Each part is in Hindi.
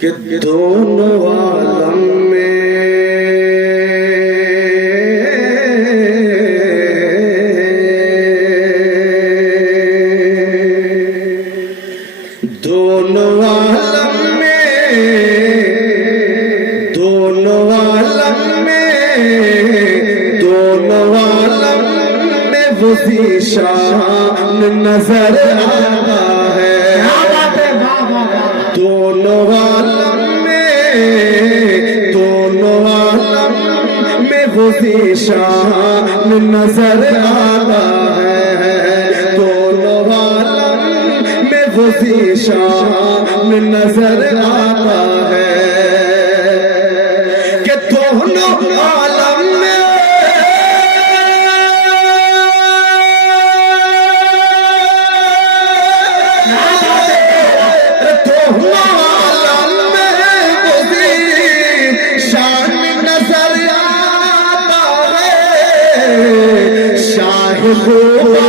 कि दोनों आलम में दोनों आलम में वो ज़ीशान नजर आता है। दोनों आलम में वो ज़ीशान नजर आता है। दोनों आलम में वो ज़ीशान नजर आता है कि दोनों आलम में शाह खुदा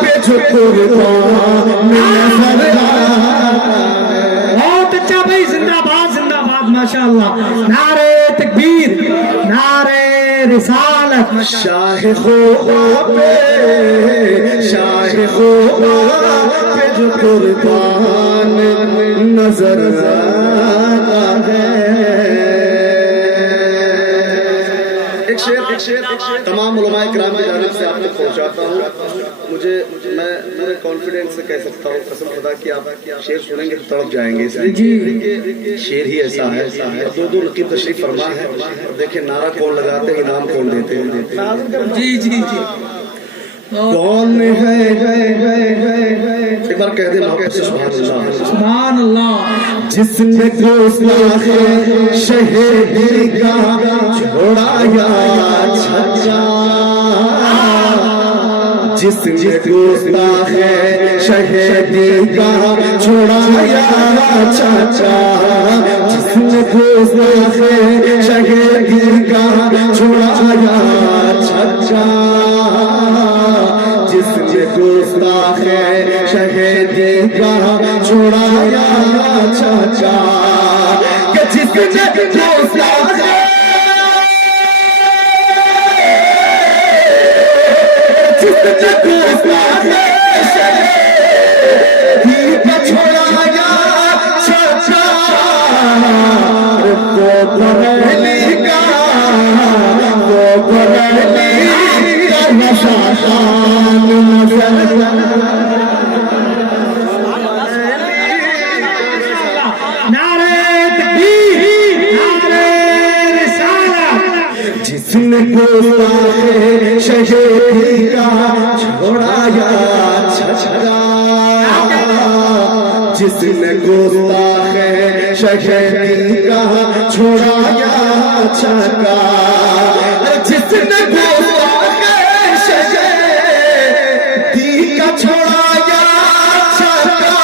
पे जो कुर्बान नजर आता है। बहुत अच्छा भाई, जिंदाबाद जिंदाबाद, माशाअल्लाह। नारे तकबीर, नारे रिसालत। शाह खुदा पे जो कुर्बान नजर आता है। एक शेर तमाम उलमाए किराम की जानिब से आप तक पहुंचाता हूँ। मैं पूरे कॉन्फिडेंस से कह सकता हूँ, कसम खुदा की आप शेर सुनेंगे तो तड़प जाएंगे। इसलिए जी शेर ही ऐसा है। दो नकीब तशरीफ फरमा है। देखिए नारा कौन लगाते हैं, इनाम कौन देते हैं। जी जी जी। कौन है एक बार कह दे मोहब्बत से सुभान अल्लाह। जिसने गुस्ताखे शहीदी का छोड़ाया छज्जा, जिसने गुस्ताखे शहीदी का छोड़ाया छज्जा, जिसने गुस्ताखे शहीदी का छोड़ाया छज्जा, जिसने गुस्ताखे शहीदी का छोड़ाया छज्जा, कि जिसने गुस्ताखे शहीदी का छोड़ाया छज्जा, वो बरेली का नशा जिसने गुस्ताखे शहीदी का छोड़ाया छज्जा, जिसने गुस्ताखे शहीदी का छोड़ाया छज्जा, जिसने गुस्ताखे शहीदी का छोड़ाया छज्जा,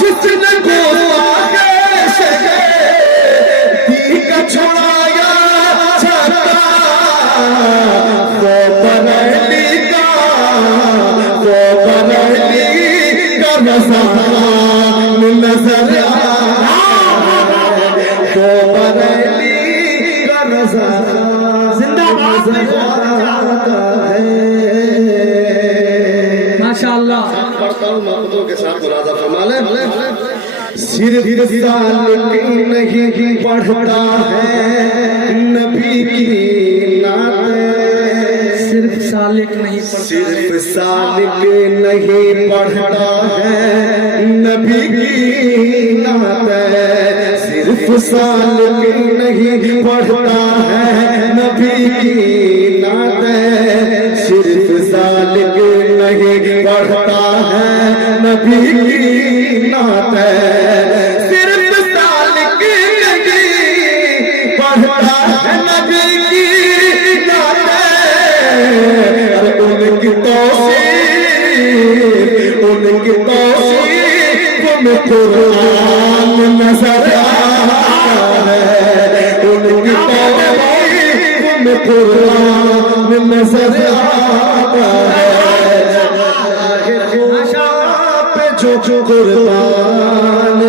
जिसने गुस्ताखे शहीदी का छोड़ाया वो बरेली का नज़ारा नजर आता है। वो बरेली का नज़ारा जिंदाबाद आता है। माशाअल्लाह। पढ़ता हूँ मोहब्बतों के साथ मुलाजा फरमा ले। सिर्फ सालिक नहीं पढ़ता है नबी की नाते, सिर्फ सालिक नहीं पढ़ता, सिर्फ सालिक नहीं पढ़ता है नबी की नाते, सिर्फ सालिक नहीं पढ़ता है नबी की नाते, सिर्फ सालिक नहीं पढ़ता है नबी की नाते, सिर्फ सालिक नहीं पढ़ता है नबी की नाते, उनकी तौसीफ में कुरान नजर आता है। उनकी तौसीफ में कुरान नजर आता है। जो कुर्बान